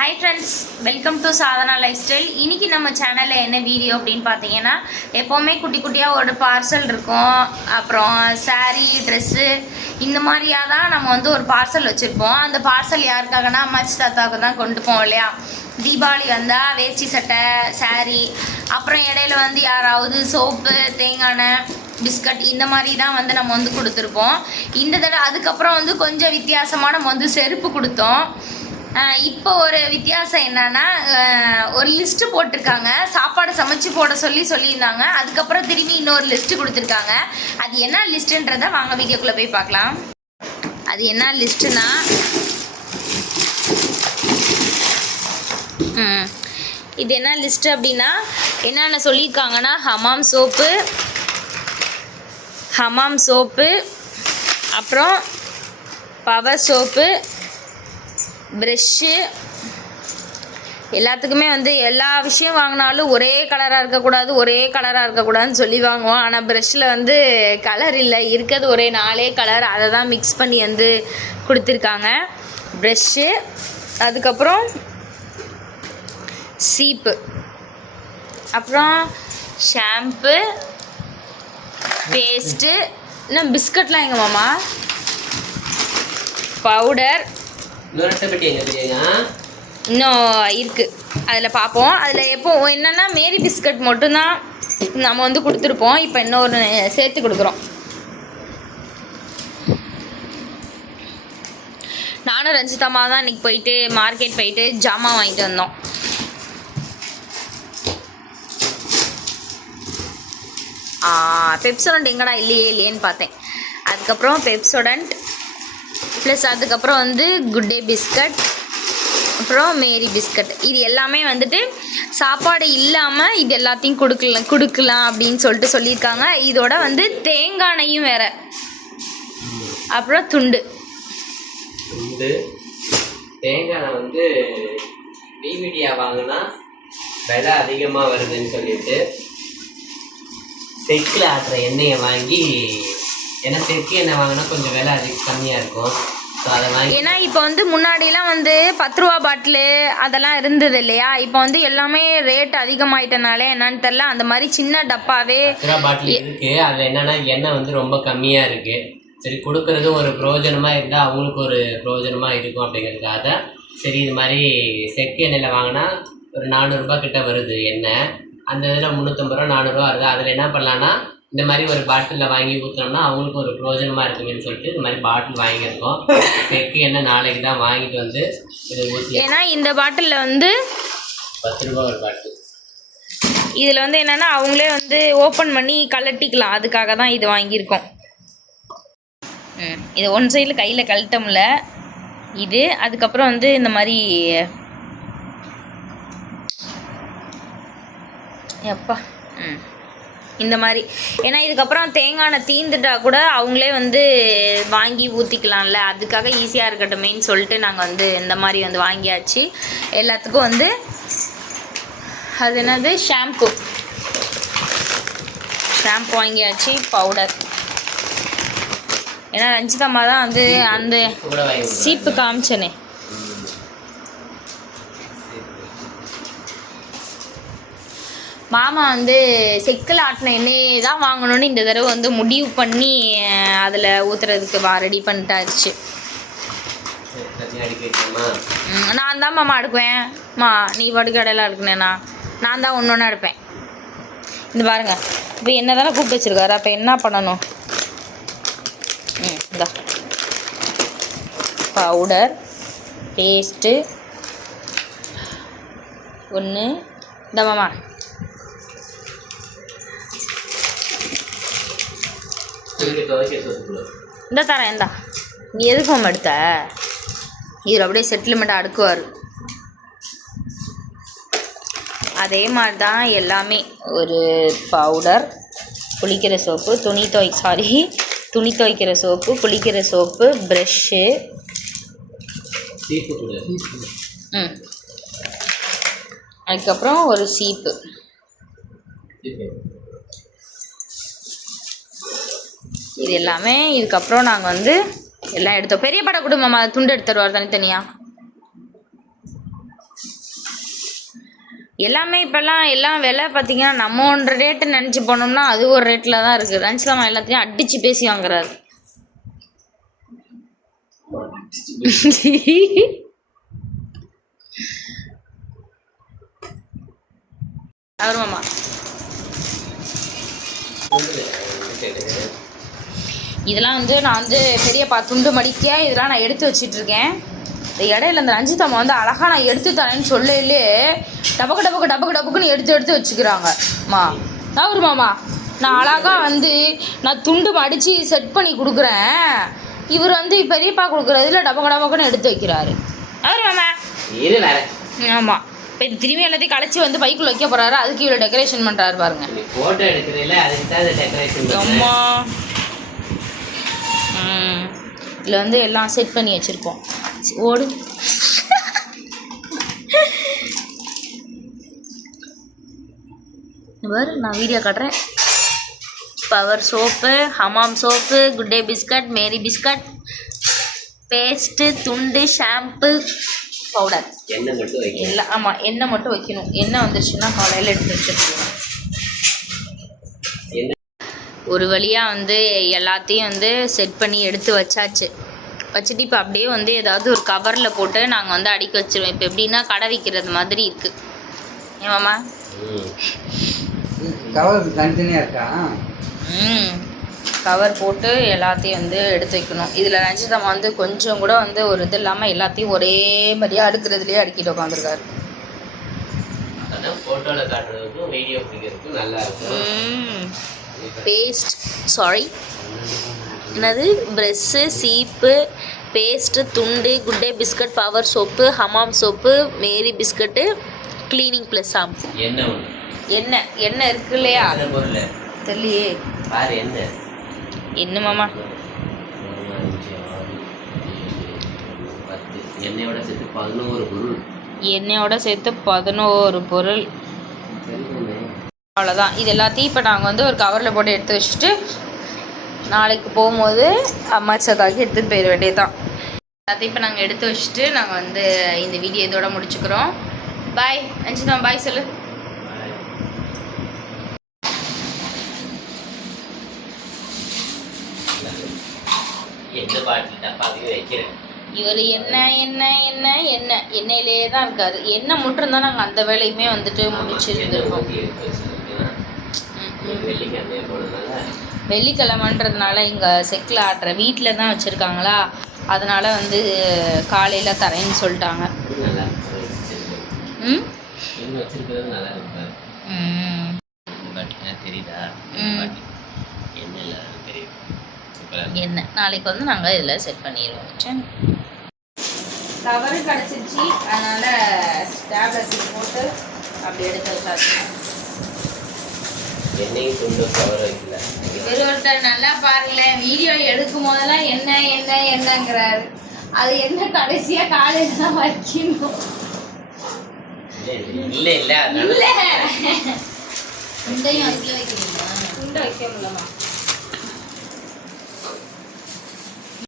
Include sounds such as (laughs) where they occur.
Hi friends welcome to Sadhana life style இன்னைக்கு நம்ம சேனலில் என்ன வீடியோ அப்படின்னு பார்த்தீங்கன்னா எப்போவுமே குட்டி குட்டியாக ஒரு பார்சல் இருக்கும். அப்புறம் சாரீ ட்ரெஸ்ஸு இந்த மாதிரியாக தான் நம்ம வந்து ஒரு பார்சல் வச்சுருப்போம். அந்த பார்சல் யாருக்காகனா அம்மாச்சி தாத்தாவுக்கு தான் கொண்டு போவோம் இல்லையா? தீபாவளி வந்தால் வேஷ்டி சட்டை சாரீ அப்புறம் இடையில வந்து யாராவது சோப்பு தேங்காய் பிஸ்கட் இந்த மாதிரி தான் வந்து நம்ம வந்து கொடுத்துருப்போம். இந்த தடவை அதுக்கப்புறம் வந்து கொஞ்சம் வித்தியாசமாக நம்ம வந்து செருப்பு கொடுத்தோம். இப்போ ஒரு வித்தியாசம் என்னன்னா ஒரு லிஸ்ட் போட்டிருக்காங்க. சாப்பாடு சமைச்சு போட சொல்லி சொல்லியிருந்தாங்க. அதுக்கப்புறம் திரும்பி இன்னொரு லிஸ்ட் கொடுத்துருக்காங்க. அது என்ன லிஸ்ட்டுன்றதை வாங்க வீடியோக்குள்ளே போய் பார்க்கலாம். அது என்ன லிஸ்ட்டுனா இது என்ன லிஸ்ட்டு அப்படின்னா என்னென்ன சொல்லியிருக்காங்கன்னா ஹமாம் சோப்பு ஹமாம் சோப்பு அப்புறம் பவர் சோப்பு ப்ரெஷ்ஷு எல்லாத்துக்குமே வந்து எல்லா விஷயம் வாங்கினாலும் ஒரே கலராக இருக்கக்கூடாது ஒரே கலராக இருக்கக்கூடாதுன்னு சொல்லி வாங்குவோம். ஆனால் ப்ரெஷ்ஷில் வந்து கலர் இல்லை. இருக்கிறது ஒரே நாலே கலர் அதை தான் மிக்ஸ் பண்ணி வந்து கொடுத்துருக்காங்க. ப்ரெஷ்ஷு அதுக்கப்புறம் சீப்பு அப்புறம் ஷாம்பு பேஸ்ட்டு இன்னும் பிஸ்கட்லாம் எங்கள் மாமா? பவுடர் இன்னும் இருக்கு. அதில் பார்ப்போம் அதில் எப்போ என்னென்னா மேரி பிஸ்கட் மட்டும்தான் நம்ம வந்து கொடுத்துருப்போம். இப்போ இன்னொரு சேர்த்து கொடுக்குறோம். நானும் ரஞ்சிதம்மா தான் இன்றைக்கி போயிட்டு மார்க்கெட் போயிட்டு ஜாமான் வாங்கிட்டு வந்தோம். பெப்சோடண்ட் எங்கடா இல்லையே இல்லையேன்னு பார்த்தேன். அதுக்கப்புறம் பெப்சோடண்ட் ப்ளஸ் அதுக்கப்புறம் வந்து குட் டே பிஸ்கட் அப்புறம் மேரி பிஸ்கட் இது எல்லாமே வந்துட்டு சாப்பாடு இல்லாமல் இது எல்லாத்தையும் கொடுக்கலாம் கொடுக்கலாம் அப்படின்னு சொல்லிட்டு சொல்லியிருக்காங்க. இதோட வந்து தேங்காய் எண்ணெயும் வேற. அப்புறம் துண்டு. துண்டு. தேங்காய் வந்து டிவிடியா வாங்கினா விலை அதிகமாக வருதுன்னு சொல்லிட்டு செக்கில் ஆட்டுற எண்ணெயை வாங்கி ஏன்னா செக்கு எண்ணெய் வாங்கினா கொஞ்சம் விலை அதிக கம்மியாக இருக்கும். ஸோ அதை வாங்கி ஏன்னா இப்போ வந்து முன்னாடிலாம் வந்து பத்து ரூபா பாட்டிலு அதெல்லாம் இருந்தது இல்லையா? இப்போ வந்து எல்லாமே ரேட் அதிகமாயிட்டனாலே என்னன்னு தெரில அந்த மாதிரி சின்ன டப்பாவே பத்து ரூபா பாட்டில் இருக்கு. அதில் என்னன்னா எண்ணெய் வந்து ரொம்ப கம்மியாக இருக்கு. சரி கொடுக்கறது ஒரு பிரயோஜனமாக இருந்தால் அவங்களுக்கு ஒரு பிரயோஜனமாக இருக்கும் அப்படிங்கிறதுக்காக சரி இது மாதிரி செக்கு எண்ணெயில் வாங்கினா ஒரு நானூறுரூபா கிட்ட வருது எண்ணெய். அந்த இதில் முந்நூற்றம்பது ரூபா நானூறுரூவா வருது. அதில் என்ன பண்ணலான்னா இந்த மாதிரி ஒரு பாட்டிலில் வாங்கி ஊற்றினோம்னா அவங்களுக்கு ஒரு பிரயோஜனமாக இருக்குமேன்னு சொல்லிட்டு இந்த மாதிரி பாட்டில் வாங்கியிருக்கோம். செக்கு எண்ணெய் நாளைக்கு தான் வாங்கிட்டு வந்து இதை ஊற்றி ஏன்னா இந்த பாட்டிலில் வந்து பத்து ரூபா ஒரு பாட்டில் இதில் வந்து என்னென்னா அவங்களே வந்து ஓப்பன் பண்ணி கலட்டிக்கலாம் அதுக்காக தான் இது வாங்கியிருக்கோம். இது ஒன் சைடில் கையில் கழட்டமுல. இது அதுக்கப்புறம் வந்து இந்த மாதிரி எப்பா ம். இந்த மாதிரி. ஏன்னா இதுக்கப்புறம் தேங்காய் தீந்துட்டா கூட அவங்களே வந்து வாங்கி ஊற்றிக்கலாம்ல அதுக்காக ஈஸியாக இருக்கட்டுமேன்னு சொல்லிட்டு நாங்கள் வந்து இந்த மாதிரி வந்து வாங்கியாச்சு. எல்லாத்துக்கும் வந்து அது என்னது? ஷாம்பு. ஷாம்பு வாங்கியாச்சு பவுடர். ஏன்னா ரஞ்சிதம்மா தான் வந்து அந்த சீப்பு காமிச்சனே. மாமா வந்து செக்கில் ஆட்டின எண்ணெயே தான் வாங்கணும்னு இந்த தடவை வந்து முடிவு பண்ணி அதில் ஊற்றுறதுக்கு வா ரெடி பண்ணிட்டாருச்சு நான் தான் மாமா அடுக்குவேன். மா நீ படுக்க கடையில் அடுக்குனேண்ணா நான் தான் ஒன்று ஒன்றா எடுப்பேன் இந்த பாருங்க இப்போ என்ன தானே கூப்பிட்டு வச்சிருக்காரு அப்போ என்ன பண்ணணும்? ம் இந்தா. Powder paste. ஒன்று இந்த மாமா. இந்த தரேன் இந்தா. நீ எதுக்கு மாமா எடுத்த? இதில் அப்படியே செட்டில்மெண்ட் அடுக்குவார். அதே மாதிரி தான் எல்லாமே. ஒரு பவுடர் குளிக்கிற சோப்பு துணி துவை சாரி துணி துவைக்கிற சோப்பு குளிக்கிற சோப்பு ப்ரெஷ்ஷு ம். அதுக்கப்புறம் ஒரு சீப்பு சீப்பு இது எல்லாமே. இதுக்கப்புறம் நாங்கள் வந்து எல்லாம் எடுத்தோம். பெரிய படம் குடும்பம் துண்டு எடுத்துருவார் தனித்தனியாக எல்லாமே இப்போல்லாம் எல்லாம் விலை பார்த்தீங்கன்னா நம்ம ஒன்று ரேட்டு நினச்சி போனோம்னா அது ஒரு ரேட்டில் தான் இருக்குது ரஞ்சிதம்மா எல்லாத்தையும் அடித்து பேசி வாங்குறாரு. (laughs) அவருமாம்மா இதெல்லாம் வந்து நான் வந்து பெரியப்பா துண்டு மடிக்க இதெல்லாம் நான் எடுத்து வச்சிட்டு இருக்கேன் இந்த இடையில இந்த ரஞ்சிதம்மா வந்து அழகா நான் எடுத்து தரேன்னு சொல்லலே டபக்கு டபக்கு டபக்கு டபக்குன்னு எடுத்து எடுத்து வச்சுக்கிறாங்க. மா அவரு மாமா நான் அழகா வந்து நான் துண்டு மடித்து செட் பண்ணி கொடுக்குறேன். இவர் வந்து பெரியப்பா கொடுக்குறதுல டபக்கு டபக்குன்னு எடுத்து வைக்கிறாரு. அவரு மாமா. ஆமாம் இப்போ திரும்பி எல்லாத்தையும் களைச்சி வந்து பைக்குள்ள வைக்க போறாரு அதுக்கு இவ்வளோ டெக்கரேஷன் பண்ணுறாரு பாருங்க. நீ போட்டோ எடுக்கிறதுல அதுக்கு தான் டெக்கரேஷன் அம்மா. இதில் வந்து எல்லாம் செட் பண்ணி வச்சுருக்கோம் ஓடு. பாரு நான் வீடியோ காட்டுறேன். Power soap Hamam soap Good Day biscuit Marie biscuit paste துண்டு ஷாம்பு பவுடர் எண்ணெய் எல்லாம் ஆமாம் எண்ணெய் மட்டும் வைக்கணும். எண்ணெய் வந்துருச்சுன்னா காலையில் எடுத்து வச்சுருக்கணும் ஒரு வழியாக வந்து எல்லாத்தையும் வந்து செட் பண்ணி எடுத்து வச்சாச்சு. வச்சுட்டு இப்போ அப்படியே வந்து ஏதாவது ஒரு கவரில் போட்டு நாங்கள் வந்து அடுக்கி வச்சிருவோம். இப்போ எப்படின்னா கடை விற்கிறது மாதிரி இருக்குது ஏமாம்மா ம் கவர் தனித்தனியாக இருக்கா? ம் கவர் போட்டு எல்லாத்தையும் வந்து எடுத்து வைக்கணும். இதில் ரஞ்சிதம்மா வந்து கொஞ்சம் கூட வந்து ஒரு இது இல்லாமல் எல்லாத்தையும் ஒரே மாதிரியாக அடுக்கிறதுலேயே அடுக்கிட்டு உட்காந்துருக்காரு ஃபோட்டோவில் காட்டுறதுக்கும் வீடியோ பிடிக்கிறதுக்கும் நல்லா இருக்கும். பேஸ்ட் சாரி என்னது? ப்ரெஷ்ஷு சீப்பு பேஸ்ட்டு துண்டு Good Day biscuit power soap Hamam soap Marie biscuit cleaning plus shampoo எண்ணெய் ஒன்று எண்ணெய் எண்ணெய் இருக்கு இல்லையா? தெரியலையே. என்ன? மாமா? எண்ணெயோட சேர்த்து பதினோரு பொருள் எண்ணெயோட சேர்த்து பதினோரு பொருள் சரிதானே அவ்வளோதான் இது எல்லாத்தையும் இப்போ நாங்கள் வந்து ஒரு கவரில் போட்டு எடுத்து வச்சுட்டு நாளைக்கு போகும்போது அம்மா சதாக்கு எடுத்துகிட்டு போயிட வேண்டியதுதான். எல்லாத்தையும் இப்போ நாங்கள் எடுத்து வச்சுட்டு நாங்கள் வந்து இந்த வீடியோ இதோட முடிச்சுக்கிறோம். பாய் அஞ்சுதா பாய் சொல்லு. இவர் என்ன என்ன என்ன என்ன? எண்ணெயிலே தான் இருக்காரு. மட்டும் தான் நாங்கள் அந்த வேலையுமே வந்துட்டு முடிச்சிருந்துருக்கோம் ஊற்றி எடுத்து வச்சிருக்கேன் வெள்ளிக்கிழமையே போனதுனால வெள்ளிக்கிழமன்றதுனால இங்கே செக்கில் ஆட்டுற வீட்டில் தான் வச்சுருக்காங்களா? அதனால் வந்து காலையில் தரேன்னு சொல்லிட்டாங்க. ம்? ம். என்ன? நாளைக்கு வந்து நாங்கள் இதில் செட் பண்ணிடுவோம். கவரு கிடச்சிருச்சு. அதனால் டேப்லெட் போட்டு அப்படி எடுத்து வச்சாச்சு. எண்ணெயும் துண்டு கவர் வைக்கல. இவர் ஒருத்தர் நல்லா பாருங்களேன் வீடியோ எடுக்கும் போதெல்லாம் என்ன என்ன என்னங்கிறாரு. அது என்ன கடைசியா காலையில தான் வைக்கணும்? இல்லை இல்லை இல்லை துண்டையும் அதுக்குள்ள வைக்கிறீங்களா? துண்டை வைக்க முடியலமா